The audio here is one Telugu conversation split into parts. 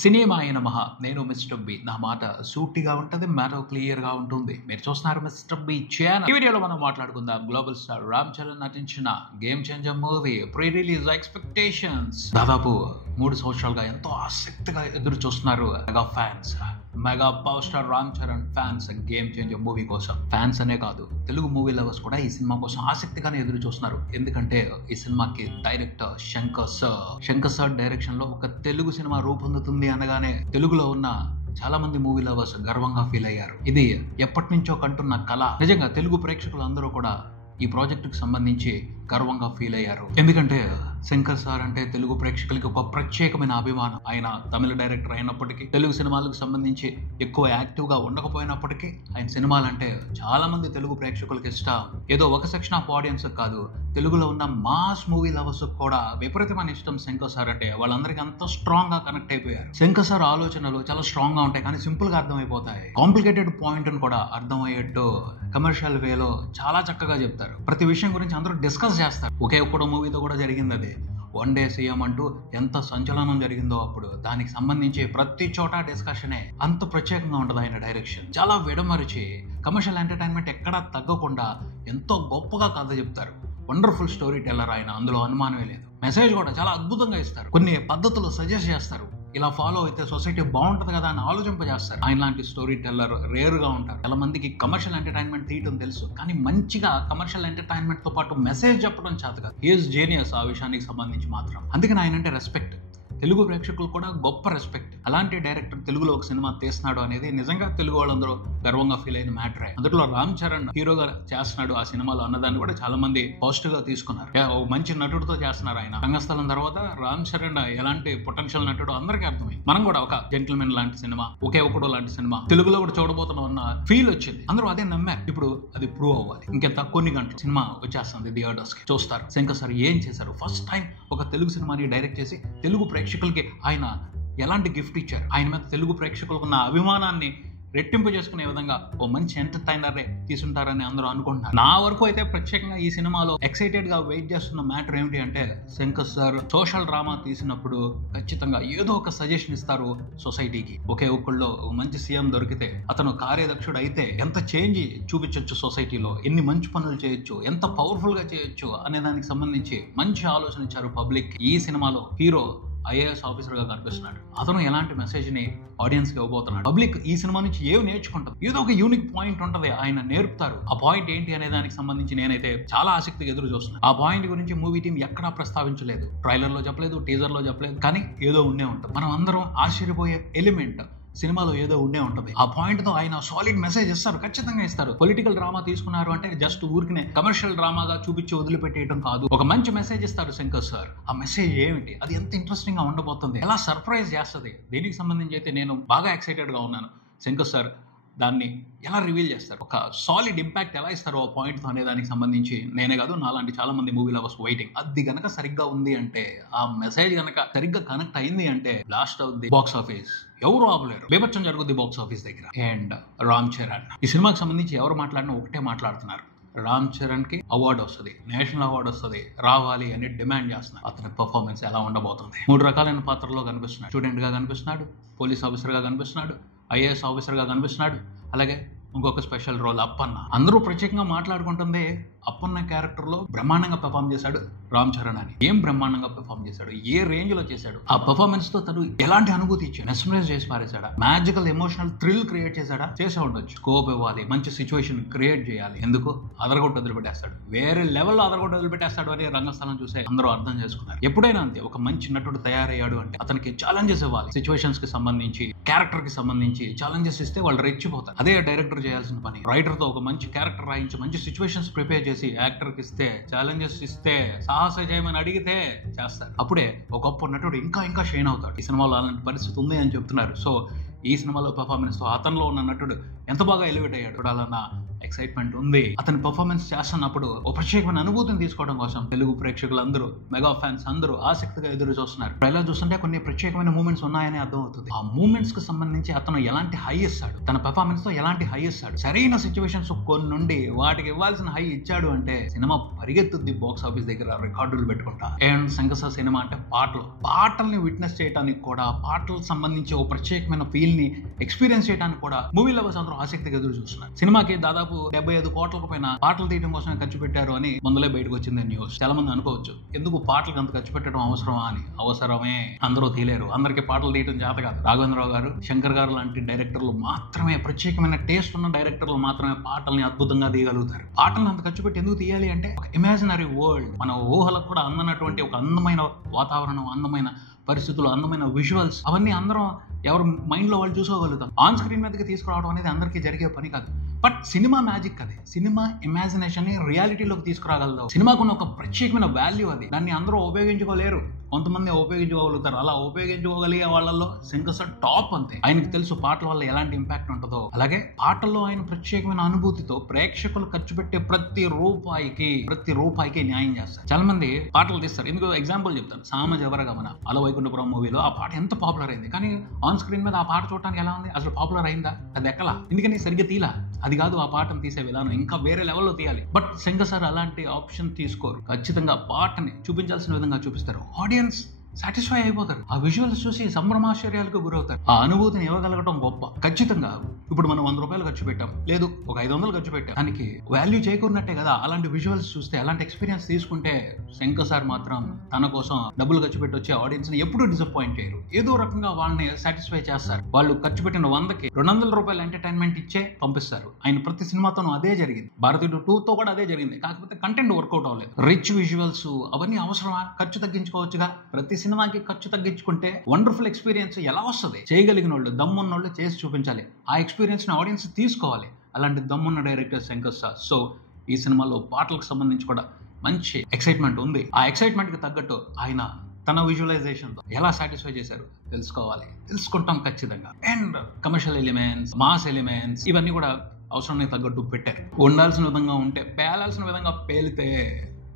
సినిమాయ నమః. నేను మిస్టర్ బి. నా మాట సూటిగా ఉంటుంది, మ్యాటర్ క్లియర్ గా ఉంటుంది. మీరు చూస్తున్నారు మిస్టర్ బి ఛానల్. ఈ వీడియోలో మనం మాట్లాడుకుందాం గ్లోబల్ స్టార్ రామ్ చరణ్ నటించిన game changer movie pre release expectations. దాదాపు 3 సంవత్సరాలుగా ఎంతో ఆసక్తిగా ఎదురు చూస్తున్నారు mega power star Ram Charan fans game changer movie కోసం. ఫ్యాన్స్ అనే కాదు, తెలుగు మూవీ లవర్స్ కూడా ఈ సినిమా కోసం ఆసక్తిగానే ఎదురు చూస్తున్నారు. ఎందుకంటే ఈ సినిమాకి డైరెక్టర్ శంకర్ సార్ డైరెక్షన్ లో ఒక తెలుగు సినిమా రూపొందుతుంది అనగానే తెలుగులో ఉన్న చాలా మంది మూవీ లవర్స్ గర్వంగా ఫీల్ అయ్యారు. ఇది ఎప్పటి నుంచో కంటున్న కళ. నిజంగా తెలుగు ప్రేక్షకులు అందరూ కూడా ఈ ప్రాజెక్టుకు సంబంధించి గర్వంగా ఫీల్ అయ్యారు. ఎందుకంటే శంకర్ సార్ అంటే తెలుగు ప్రేక్షకులకి ఒక ప్రత్యేకమైన అభిమానం. ఆయన తమిళ డైరెక్టర్ అయినప్పటికీ, తెలుగు సినిమాలకు సంబంధించి ఎక్కువ యాక్టివ్ గా ఉండకపోయినప్పటికీ ఆయన సినిమాలంటే చాలా మంది తెలుగు ప్రేక్షకులకి ఇష్టం. ఏదో ఒక సెక్షన్ ఆఫ్ ఆడియన్స్ కాదు, తెలుగులో ఉన్న మాస్ మూవీ లవర్స్ కూడా విపరీతమైన ఇష్టం శంకర్ సార్ అంటే. వాళ్ళందరికీ అంత స్ట్రాంగ్ గా కనెక్ట్ అయిపోయారు. శంకర్ సార్ ఆలోచనలు చాలా స్ట్రాంగ్ గా ఉంటాయి, కానీ సింపుల్ గా అర్థమైపోతాయి. కాంప్లికేటెడ్ పాయింట్ ని కూడా అర్థమయ్యేట్టు కమర్షియల్ వేలో చాలా చక్కగా చెప్తారు. ప్రతి విషయం గురించి అందరూ డిస్కస్ చేస్తారు. ఒకే ఒక్కడో మూవీతో కూడా జరిగింది అది. వన్ డే సీఎం అంటూ ఎంత సంచలనం జరిగిందో అప్పుడు. దానికి సంబంధించి ప్రతి చోట డిస్కషనే. అంత ప్రత్యేకంగా ఉంటుంది ఆయన డైరెక్షన్. చాలా విడమరిచి కమర్షియల్ ఎంటర్టైన్మెంట్ ఎక్కడా తగ్గకుండా ఎంతో గొప్పగా కథ చెప్తారు. వండర్ఫుల్ స్టోరీ టెల్లర్ ఆయన, అందులో అనుమానమే లేదు. మెసేజ్ కూడా చాలా అద్భుతంగా ఇస్తారు. కొన్ని పద్ధతులు సజెస్ట్ చేస్తారు, ఇలా ఫాలో అయితే సొసైటీ బాగుంటది కదా అని ఆలోచింపజేస్తారు. ఆయన లాంటి స్టోరీ టెల్లర్ రేర్ గా ఉంటారు. చాలా మందికి కమర్షియల్ ఎంటర్టైన్మెంట్ తీయడం తెలుసు, కానీ మంచిగా కమర్షియల్ ఎంటర్టైన్మెంట్ తో పాటు మెసేజ్ చెప్పడం చేత కాదు. హీఈస్ జీనియస్ ఆ విషయానికి సంబంధించి మాత్రం. అందుకని ఆయన అంటే రెస్పెక్ట్. తెలుగు ప్రేక్షకులు కూడా గొప్ప రెస్పెక్ట్. అలాంటి డైరెక్టర్ తెలుగులో ఒక సినిమా తీస్తున్నాడు అనేది నిజంగా తెలుగు వాళ్ళందరూ గర్వంగా ఫీల్ అయిన మ్యాటరే. అందులో రామ్ చరణ్ హీరోగా చేస్తున్నాడు ఆ సినిమాలో అన్నదాన్ని కూడా చాలా మంది పాజిటివ్ గా తీసుకున్నారు. మంచి నటుడితో చేస్తున్నారు ఆయన. రంగస్థలం తర్వాత రామ్ చరణ్ ఎలాంటి పొటెన్షియల్ నటుడు అందరికీ అర్థమైంది. మనం కూడా ఒక జెంటిల్మెన్ లాంటి సినిమా, ఒకే ఒకడు లాంటి సినిమా తెలుగులో కూడా చూడబోతున్నాం అన్న ఫీల్ వచ్చింది. అందరూ అదే నమ్మారు. ఇప్పుడు అది ప్రూవ్ అవ్వాలి. ఇంకెంత కొన్ని గంటలు సినిమా వచ్చేస్తుంది థియేటర్స్ కి. చూస్తారు శంకర్ సార్ ఏం చేశారు. ఫస్ట్ టైం ఒక తెలుగు సినిమాని డైరెక్ట్ చేసి తెలుగు ప్రేక్షకులకి ఆయన ఎలాంటి గిఫ్ట్ ఇచ్చారు. ఆయన మీద తెలుగు ప్రేక్షకులకు ఉన్న అభిమానాన్ని రెట్టింపు చేసుకునే విధంగా ఓ మంచి ఎంటర్టైనరే తీసుంటారని అందరూ అనుకుంటున్నారు. నా వరకు అయితే ప్రత్యేకంగా ఈ సినిమాలో ఎక్సైటెడ్ గా వెయిట్ చేస్తున్న మ్యాటర్ ఏమిటి అంటే, శంకర్ సార్ సోషల్ డ్రామా తీసినప్పుడు ఖచ్చితంగా ఏదో ఒక సజెషన్ ఇస్తారు సొసైటీకి. ఒకే ఒక్కళ్ళు మంచి సీఎం దొరికితే, అతను కార్యదక్షుడు అయితే ఎంత చేంజ్ చూపించవచ్చు సొసైటీలో, ఎన్ని మంచి పనులు చేయొచ్చు, ఎంత పవర్ఫుల్ గా చేయొచ్చు అనే దానికి సంబంధించి మంచి ఆలోచన ఇచ్చారు పబ్లిక్. ఈ సినిమాలో హీరో ఐఏఎస్ ఆఫీసర్ గా కనిపిస్తున్నాడు. అతను ఎలాంటి మెసేజ్ ని ఆడియన్స్ కి ఇవ్వబోతున్నాడు. పబ్లిక్ ఈ సినిమా నుంచి ఏమి నేర్చుకుంటారు, ఏదో ఒక యూనిక్ పాయింట్ ఉంటది, ఆయన నేర్పుతారు. ఆ పాయింట్ ఏంటి అనే దానికి సంబంధించి నేనైతే చాలా ఆసక్తిగా ఎదురు చూస్తున్నాను. ఆ పాయింట్ గురించి మూవీ టీం ఎక్కడా ప్రస్తావించలేదు, ట్రైలర్ లో చెప్పలేదు, టీజర్ లో చెప్పలేదు, కానీ ఏదో ఉండే ఉంటుంది. మనం అందరం ఆశ్చర్యపోయే ఎలిమెంట్ సినిమాలో ఏదో ఉండే ఉంటుంది. ఆ పాయింట్ తో ఆయన సాలిడ్ మెసేజ్ ఇస్తారు, ఖచ్చితంగా ఇస్తారు. పొలిటికల్ డ్రామా తీసుకున్నారు అంటే జస్ట్ ఊరికినే కమర్షియల్ డ్రామాగా చూపించి వదిలిపెట్టేయడం కాదు, ఒక మంచి మెసేజ్ ఇస్తారు శంకర్ సార్. ఆ మెసేజ్ ఏమిటి, అది ఎంత ఇంట్రెస్టింగ్ గా ఉండబోతుంది, ఎలా సర్ప్రైజ్ చేస్తుంది, దీనికి సంబంధించి అయితే నేను బాగా ఎక్సైటెడ్ గా ఉన్నాను. శంకర్ సార్ దాన్ని ఎలా రివీల్ చేస్తారు, ఒక సాలిడ్ ఇంపాక్ట్ ఎలా ఇస్తారు ఆ పాయింట్ తో అనే దానికి సంబంధించి నేనే కాదు, నాలాంటి చాలా మంది మూవీ లవర్స్ వెయిటింగ్. అది గనక సరిగ్గా ఉంది అంటే, ఆ మెసేజ్ గనక సరిగ్గా కనెక్ట్ అయింది అంటే బ్లాస్ట్ అవుద్ది బాక్స్ ఆఫీస్. ఎవరు ఆపలేరు. బీభత్సం జరుగుద్ది బాక్స్ ఆఫీస్ దగ్గర. అండ్ రామ్ చరణ్ ఈ సినిమాకి సంబంధించి ఎవరు మాట్లాడినా ఒకటే మాట్లాడుతున్నారు, రామ్ చరణ్ కి అవార్డు వస్తుంది, నేషనల్ అవార్డు వస్తుంది, రావాలి అని డిమాండ్ చేస్తున్నారు. అతని పర్ఫార్మెన్స్ ఎలా ఉండబోతుంది. 3 రకాలైన పాత్రల్లో కనిపిస్తున్నాడు. స్టూడెంట్ గా కనిపిస్తున్నాడు, పోలీస్ ఆఫీసర్ గా కనిపిస్తున్నాడు, ఐఏఎస్ ఆఫీసర్ గా కనిపిస్తున్నాడు, అలాగే ఇంకొక స్పెషల్ రోల్ అప్పన్న. అందరూ ప్రత్యేకంగా మాట్లాడుకుంటుంది అప్పన్న క్యారెక్టర్ లో బ్రహ్మాండంగా పెర్ఫామ్ చేశాడు రామ్ చరణ్ అని. ఏం బ్రహ్మాండంగా పెర్ఫామ్ చేశాడు, ఏ రేంజ్ లో చేశాడు, ఆ పెర్ఫార్మెన్స్ తో తను ఎలాంటి అనుభూతి ఇచ్చాడు, మెస్మరైజ్ చేసి పారేశాడా, మ్యాజికల్ ఎమోషనల్ థ్రిల్ క్రియేట్ చేశాడా, చేసే ఉండొచ్చు. స్కోప్ ఇవ్వాలి, మంచి సిచ్యువేషన్ క్రియేట్ చేయాలి, ఎందుకు అదరగొట్టు వదిలిపెట్టేస్తాడు, వేరే లెవెల్లో అదరగొట్టు వదిలిపెట్టేస్తాడు అని రంగస్థలం చూసే అందరూ అర్థం చేసుకున్నారు. ఎప్పుడైనా అంతే, ఒక మంచి నటుడు తయారయ్యాడు అంటే అతనికి ఛాలెంజెస్ ఇవ్వాలి. సిచ్యువేషన్స్ కి సంబంధించి, క్యారెక్టర్ కి సంబంధించి ఛాలెంజెస్ ఇస్తే వాళ్ళు రెచ్చిపోతారు. అదే డైరెక్టర్ చేయాల్సిన పని. రైటర్ తో ఒక మంచి క్యారెక్టర్ రాయించి, మంచి సిచ్యువేషన్స్ ప్రిపేర్ చేసి యాక్టర్ కి ఇస్తే, ఛాలెంజెస్ ఇస్తే, సాహస చేయమని అడిగితే చేస్తారు. అప్పుడే ఒక గొప్ప నటుడు ఇంకా షైన్ అవుతాడు. ఈ సినిమాలో అలాంటి పరిస్థితి ఉంది అని చెప్తున్నారు. సో ఈ సినిమాలో పెర్ఫార్మెన్స్ తో అతనిలో ఉన్న నటుడు ఎంత బాగా ఎలివేట్ అయ్యాడు చూడాలన్న ఎక్సైట్మెంట్ ఉంది. అతని పర్ఫార్మెన్స్ చేస్తున్నప్పుడు ఒక ప్రత్యేకమైన అనుభూతిని తీసుకోవడం కోసం తెలుగు ప్రేక్షకులందరూ, మెగా ఫ్యాన్స్ అందరూ ఆసక్తిగా ఎదురు చూస్తున్నారు. ట్రైలర్ చూస్తుంటే కొన్ని ప్రత్యేకమైన మూమెంట్స్ ఉన్నాయని అర్థం అవుతుంది. ఆ మూమెంట్స్ కు సంబంధించి అతను ఎలాంటి హై ఇస్తాడు, తన పర్ఫార్మెన్స్ తో ఎలాంటి హై ఇస్తాడు, సరైన సిచ్యువేషన్స్ కొన్ని నుండి వాటికి ఇవ్వాల్సిన హై ఇచ్చాడు అంటే సినిమా పరిగెత్తుద్ది బాక్స్ ఆఫీస్ దగ్గర రికార్డులు పెట్టుకుంటా. అండ్ శంకర్ సార్ సినిమా అంటే పాటల్ని విట్నెస్ చేయడానికి కూడా, పాటలకు సంబంధించి ఒక ప్రత్యేకమైన ఫీల్ ని ఎక్స్పీరియన్స్ చేయడానికి కూడా మూవీ లవర్స్ అందరూ ఆసక్తిగా ఎదురు చూస్తున్నారు. సినిమాకి దాదాపు 75 కోట్లకు పైన పాటలు తీయడం కోసమే ఖర్చు పెట్టారు అని ముందులే బయటకు వచ్చింది న్యూస్. చాలా మంది అనుకోవచ్చు, ఎందుకు పాటలకు అంత ఖర్చు పెట్టడం అవసరమా అని. అవసరమే, అందరూ తీయలేరు, అందరికీ పాటలు తీయడం చేత కాదు. రాఘవేంద్రరావు గారు, శంకర్ గారు లాంటి డైరెక్టర్లు మాత్రమే, ప్రత్యేకమైన టేస్ట్ ఉన్న డైరెక్టర్లు మాత్రమే పాటల్ని అద్భుతంగా తీయగలుగుతారు. పాటలను అంత ఖర్చు పెట్టి ఎందుకు తీయాలి అంటే, ఒక ఇమాజినరీ వరల్డ్, మన ఊహలకు కూడా అందనటువంటి ఒక అందమైన వాతావరణం, అందమైన పరిస్థితులు, అందమైన విజువల్స్, అవన్నీ అందరం ఎవరు మైండ్ లో వాళ్ళు చూసుకోగలుగుతాం. ఆన్ స్క్రీన్ మీదకి తీసుకురావడం అనేది అందరికీ జరిగే పని కాదు. బట్ సినిమా మ్యాజిక్ అది. సినిమా ఇమాజినేషన్ ని రియాలిటీలోకి తీసుకురాగలదు. సినిమాకున్న ఒక ప్రత్యేకమైన వాల్యూ అది. దాన్ని అందరూ ఉపయోగించుకోలేరు, కొంతమంది ఉపయోగించుకోగలుగుతారు. అలా ఉపయోగించుకోగలిగే వాళ్ళలో శంకర్ సార్ టాప్ అంతే. ఆయనకు తెలుసు పాటల వల్ల ఎలాంటి ఇంపాక్ట్ ఉంటుందో. అలాగే పాటల్లో ఆయన ప్రత్యేకమైన అనుభూతితో ప్రేక్షకులు ఖర్చు పెట్టే ప్రతి రూపాయికి న్యాయం చేస్తారు. చాలా మంది పాటలు తీస్తారు. ఇందుకు ఎగ్జాంపుల్ చెప్తాను. సామజవరగమన, అల వైకుంఠపురం మూవీలో ఆ పాట ఎంత పాపులర్ అయింది, కానీ ఆన్ స్క్రీన్ మీద ఆ పాట చూడటానికి ఎలా ఉంది? అసలు పాపులర్ అయిందా? అది ఎక్కలా? ఎందుకని సరిగ్గా తీలా. అది కాదు ఆ పాటను తీసే విధానం, ఇంకా వేరే లెవెల్లో తీయాలి. బట్ శంకర్ సార్ అలాంటి ఆప్షన్ తీసుకోరు. ఖచ్చితంగా పాటని చూపించాల్సిన విధంగా చూపిస్తారు. ఆడియన్స్ సాటిస్ఫై అయిపోతారు. ఆ విజువల్స్ చూసి సంభ్రమాశ్చర్యాలకు గురవుతారు. ఆ అనుభూతిని ఇవ్వగలగడం గొప్ప. ఖచ్చితంగా ఇప్పుడు మనం 100 రూపాయలు ఖర్చు పెట్టాం, లేదు ఒక 500 ఖర్చు పెట్టాం, దానికి వాల్యూ చేకూరినట్టే కదా. అలాంటి విజువల్స్ చూస్తే, అలాంటి ఎక్స్పీరియన్స్ తీసుకుంటే శంకర్ సార్ మాత్రం తన కోసం డబ్బులు ఖర్చు పెట్టి వచ్చే ఆడియన్స్ ని ఎప్పుడూ డిసప్పాయింట్ చేయరు. ఏదో రకంగా వాళ్ళని సాటిస్ఫై చేస్తారు. వాళ్ళు ఖర్చు పెట్టిన 100కి 200 రూపాయలు ఎంటర్టైన్మెంట్ ఇచ్చే పంపిస్తారు. ఆయన ప్రతి సినిమాతోనూ అదే జరిగింది. భారతీయుడు 2తో కూడా అదే జరిగింది. కాకపోతే కంటెంట్ వర్కౌట్ అవ్వలేదు. రిచ్ విజువల్స్ అవన్నీ అవసరమా? ఖర్చు తగ్గించుకోవచ్చుగా. ప్రతి సినిమాకి ఖర్చు తగ్గించుకుంటే వండర్ఫుల్ ఎక్స్పీరియన్స్ ఎలా వస్తుంది? చేయగలిగిన వాళ్ళు, దమ్మున్న వాళ్ళు చేసి చూపించాలి. ఆ ఎక్స్పీరియన్స్ ని ఆడియన్స్ తీసుకోవాలి. అలాంటి దమ్మున్న డైరెక్టర్ శంకర్ సార్. సో ఈ సినిమాలో పాటలకు సంబంధించి కూడా మంచి ఎక్సైట్మెంట్ ఉంది. ఆ ఎక్సైట్మెంట్ కి తగ్గట్టు ఆయన తన విజువలైజేషన్ తో ఎలా సాటిస్ఫై చేశారు తెలుసుకుంటాం ఖచ్చితంగా. And commercial elements, mass elements, ఇవన్నీ కూడా అవసరానికి తగ్గట్టు పెట్టారు. ఉండాల్సిన విధంగా ఉంటే, పేలాల్సిన విధంగా పేలితే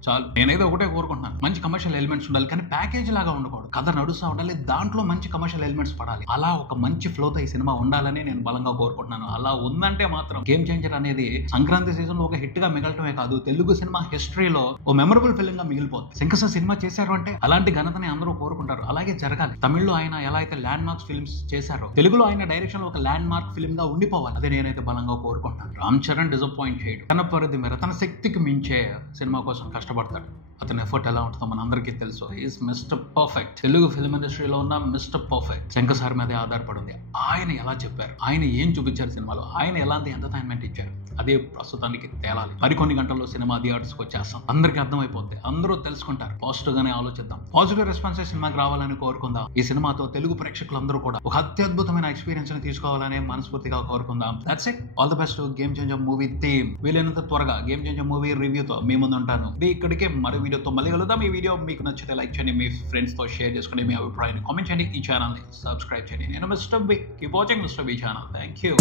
చాలు. నేనైతే ఒకటే కోరుకుంటున్నాను, మంచి కమర్షియల్ ఎలిమెంట్స్ ఉండాలి, కానీ ప్యాకేజ్ లాగా ఉండకూడదు. కథ నడుస్తూ ఉండాలి, దాంట్లో మంచి కమర్షియల్ ఎలిమెంట్స్ పడాలి. అలా ఒక మంచి ఫ్లోతో ఈ సినిమా ఉండాలని నేను బలంగా కోరుకుంటున్నాను. అలా ఉందంటే మాత్రం గేమ్ చేంజర్ అనేది సంక్రాంతి సీజన్ లో ఒక హిట్ గా మిగలటమే కాదు, తెలుగు సినిమా హిస్టరీలో ఒక మెమరబుల్ ఫిల్మ్ గా మిగిలిపోతుంది. శంకర్ సార్ సినిమా చేశారు అంటే అలాంటి ఘనతని అందరూ కోరుకుంటారు. అలాగే జరగాలి. తమిళ్లో ఆయన ఎలా అయితే ల్యాండ్ మార్క్స్ ఫిల్మ్స్ చేశారో, తెలుగులో ఆయన డైరెక్షన్ లో ఒక ల్యాండ్ మార్క్ ఫిల్మ్ గా ఉండిపోవాలి. అదే నేనైతే బలంగా కోరుకుంటాను. రామ్ చరణ్ డిసప్పాయింట్ చేయడు. తన పరిధి మేర, తన శక్తికి మించే సినిమా కోసం కష్టపడతాడు. అతని ఎఫర్ట్ ఎలా ఉంటుందో మన అందరికీ తెలుసు. Is mister perfect. Telugu film ఇండస్ట్రీలో ఉన్న మిస్టర్ పర్ఫెక్ట్ శంకర్ సార్ మీదే ఆధారపడి ఉంది. ఆయన ఎలా చెప్పారు, ఆయన ఏం చూపించారు సినిమాలో, ఆయన ఎలాంటి ఎంటర్టైన్మెంట్ ఇచ్చారు, అదే ప్రస్తుతానికి తేలాలి. మరికొన్ని గంటల్లో సినిమా థియేటర్స్కి వచ్చేస్తాం. అందరికీ అర్థమైపోద్ది, అందరూ తెలుసుకుంటారు. పాజిటివ్ గానే ఆలోచిద్దాం. పాజిటివ్ రెస్పాన్సెస్ సినిమాకి రావాలని కోరుకుందాం. ఈ సినిమాతో తెలుగు ప్రేక్షకులందరూ కూడా ఒక అత్యద్భుతమైన ఎక్స్పీరియన్స్ ని తీసుకోవాలని మనస్ఫూర్తిగా కోరుకుందాం. That's it. All the best. Game changer movie theme. వీలైనంత త్వరగా గేమ్ చేంజర్ మూవీ రివ్యూతో మీ ముందు ఉంటాను. ఇక్కడికే మరో వీడియోతో మళ్ళీ కలుద్దాం. ఈ వీడియో మీకు నచ్చితే లైక్ చేయండి, మీ ఫ్రెండ్స్ తో షేర్ చేసుకోండి, మీ అభిప్రాయాన్ని కామెంట్ చేయండి, ఈ ఛానల్ ని సబ్స్క్రైబ్ చేయండి. నేను mister B. Keep watching mister B channel. Thank you.